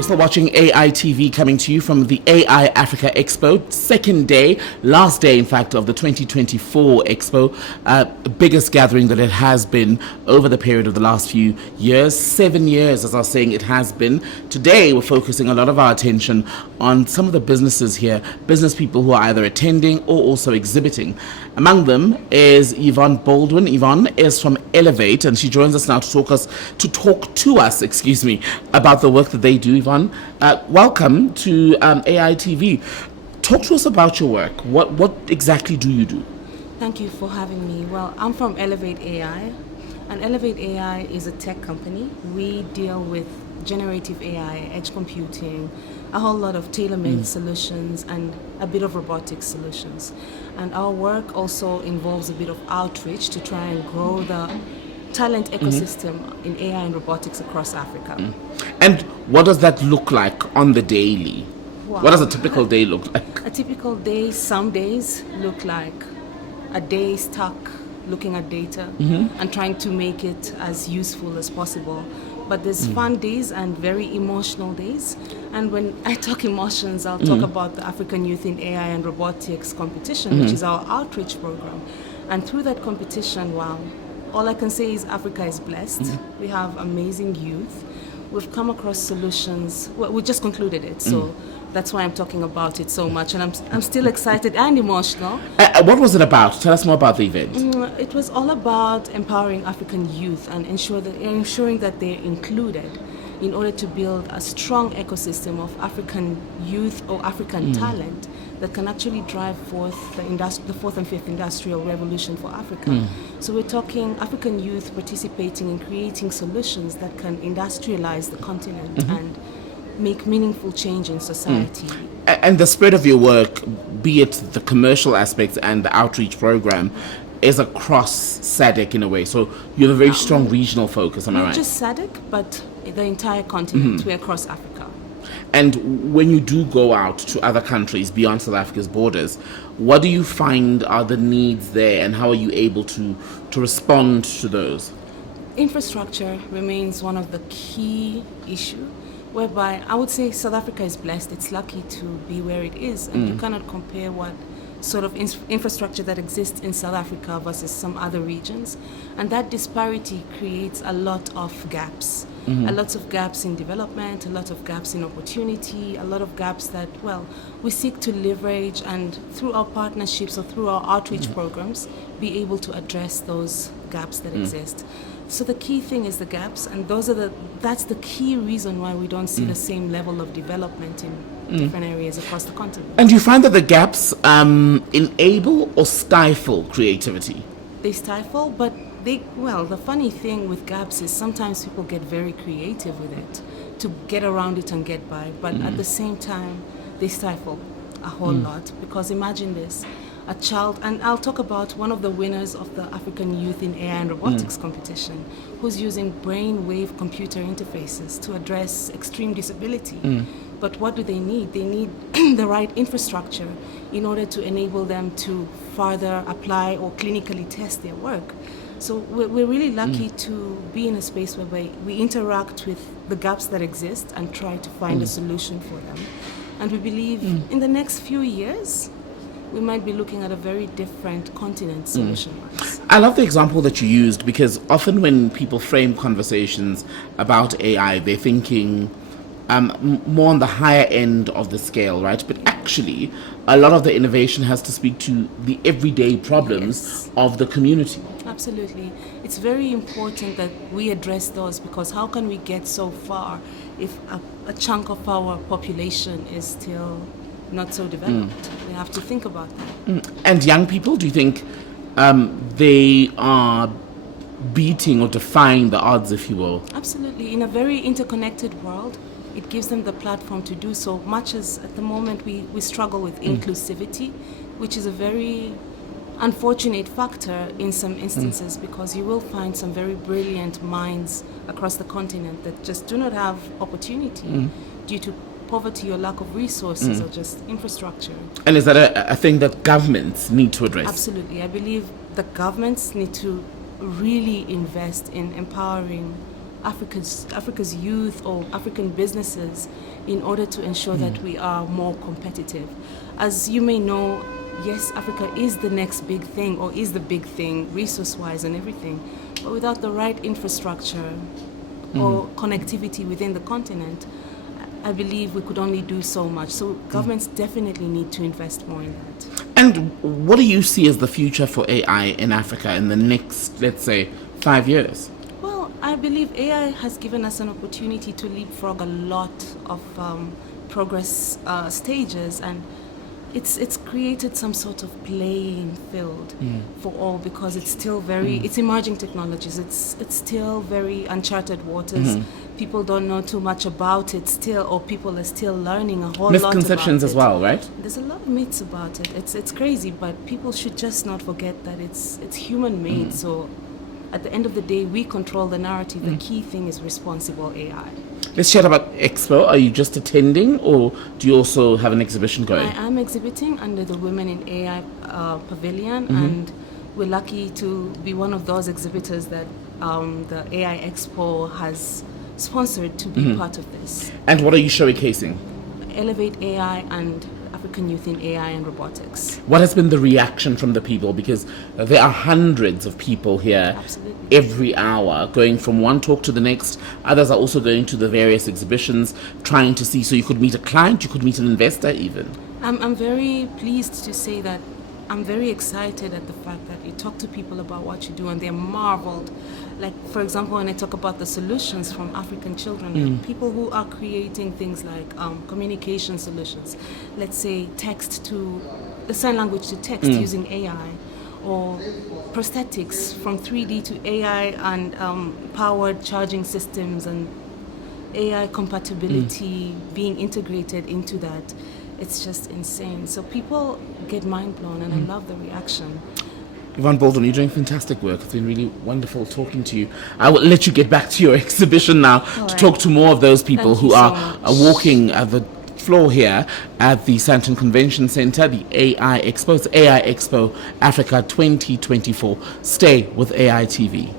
You're still watching AI TV coming to you from the AI Africa Expo, second day, last day in fact of the 2024 Expo, biggest gathering that it has been over the period of the last few years, 7 years as I was saying it has been. Today we're focusing a lot of our attention on some of the businesses here, business people who are either attending or also exhibiting. Among them is Yvonne Baldwin. Yvonne is from Ele-Vate and she joins us now to talk to us about the work that they do. Yvonne, welcome to AI TV. Talk to us about your work. What exactly do you do? Thank you for having me. Well, I'm from Ele-Vate AI, and Ele-Vate AI is a tech company. We deal with generative AI, edge computing, a whole lot of tailor-made solutions, and a bit of robotic solutions. And our work also involves a bit of outreach to try and grow the talent ecosystem in AI and robotics across Africa. And what does that look like on the daily? Wow. What does a typical day look like? A typical day, some days look like a day stuck looking at data and trying to make it as useful as possible. But there's fun days and very emotional days. And when I talk emotions, I'll talk about the African Youth in AI and Robotics competition, which is our outreach program. And through that competition, wow, all I can say is Africa is blessed. We have amazing youth. We've come across solutions. Well, we just concluded it, so that's why I'm talking about it so much. And I'm still excited and emotional. What was it about? Tell us more about the event. It was all about empowering African youth and ensuring that they're included in order to build a strong ecosystem of African youth or African talent that can actually drive forth the fourth and fifth industrial revolution for Africa. So we're talking African youth participating in creating solutions that can industrialize the continent and make meaningful change in society. And the spread of your work, be it the commercial aspects and the outreach program, is across SADC in a way. So you have a very strong regional focus, am I right? Not just SADC, but the entire continent. We're across Africa. And when you do go out to other countries beyond South Africa's borders, what do you find are the needs there and how are you able to respond to those? Infrastructure remains one of the key issues, whereby I would say South Africa is blessed. It's lucky to be where it is, and you cannot compare what sort of infrastructure that exists in South Africa versus some other regions. And that disparity creates a lot of gaps. A lot of gaps in development, a lot of gaps in opportunity, a lot of gaps that, well, we seek to leverage and through our partnerships or through our outreach programs, be able to address those gaps that exist. So the key thing is the gaps, and that's the key reason why we don't see the same level of development in different areas across the continent. And do you find that the gaps enable or stifle creativity? They stifle, but the funny thing with gaps is sometimes people get very creative with it to get around it and get by, but at the same time, they stifle a whole lot. Because imagine this, a child, and I'll talk about one of the winners of the African Youth in AI and Robotics competition, who's using brainwave computer interfaces to address extreme disability. But what do they need? They need the right infrastructure in order to enable them to further apply or clinically test their work. So we're really lucky to be in a space where we interact with the gaps that exist and try to find a solution for them. And we believe in the next few years, we might be looking at a very different continent solution-wise. I love the example that you used because often when people frame conversations about AI, they're thinking more on the higher end of the scale, right? But actually, a lot of the innovation has to speak to the everyday problems of the community. Absolutely. It's very important that we address those, because how can we get so far if a chunk of our population is still not so developed? We have to think about that. And young people, do you think they are beating or defying the odds, if you will? Absolutely. In a very interconnected world, it gives them the platform to do so, much as at the moment we struggle with inclusivity, which is a very unfortunate factor in some instances, because you will find some very brilliant minds across the continent that just do not have opportunity due to poverty or lack of resources or just infrastructure. And is that a thing that governments need to address? Absolutely. I believe the governments need to really invest in empowering Africa's youth or African businesses in order to ensure that we are more competitive. As you may know, yes, Africa is the next big thing, or is the big thing resource-wise and everything, but without the right infrastructure or connectivity within the continent, I believe we could only do so much. So governments definitely need to invest more in that. And what do you see as the future for AI in Africa in the next, let's say, 5 years? Well, I believe AI has given us an opportunity to leapfrog a lot of progress stages, and it's created some sort of playing field for all, because it's still very it's emerging technologies. It's still very uncharted waters. People don't know too much about it still, or people are still learning a whole lot about it. Misconceptions as well, right? There's a lot of myths about it. It's crazy, but people should just not forget that it's human made. So at the end of the day, we control the narrative. The key thing is responsible AI. Let's chat about Expo. Are you just attending, or do you also have an exhibition going? I am exhibiting under the Women in AI Pavilion, and we're lucky to be one of those exhibitors that the AI Expo has sponsored to be part of this. And what are you showcasing? Ele-Vate AI and African Youth in AI and Robotics. What has been the reaction from the people? Because there are hundreds of people here Absolutely. every hour, going from one talk to the next. Others are also going to the various exhibitions, trying to see. So you could meet a client, you could meet an investor even. I'm very pleased to say that I'm very excited at the fact that you talk to people about what you do and they're marveled. Like, for example, when I talk about the solutions from African children, people who are creating things like communication solutions, let's say the sign language to text using AI, or prosthetics from 3D to AI and powered charging systems and AI compatibility being integrated into that. It's just insane. So people get mind blown, and I love the reaction. Yvonne Baldwin, you're doing fantastic work. It's been really wonderful talking to you. I will let you get back to your exhibition now to talk to more of those people Thank who you are so much. walking the floor here at the Santon Convention Center, the AI Expo. It's AI Expo Africa 2024. Stay with AI TV.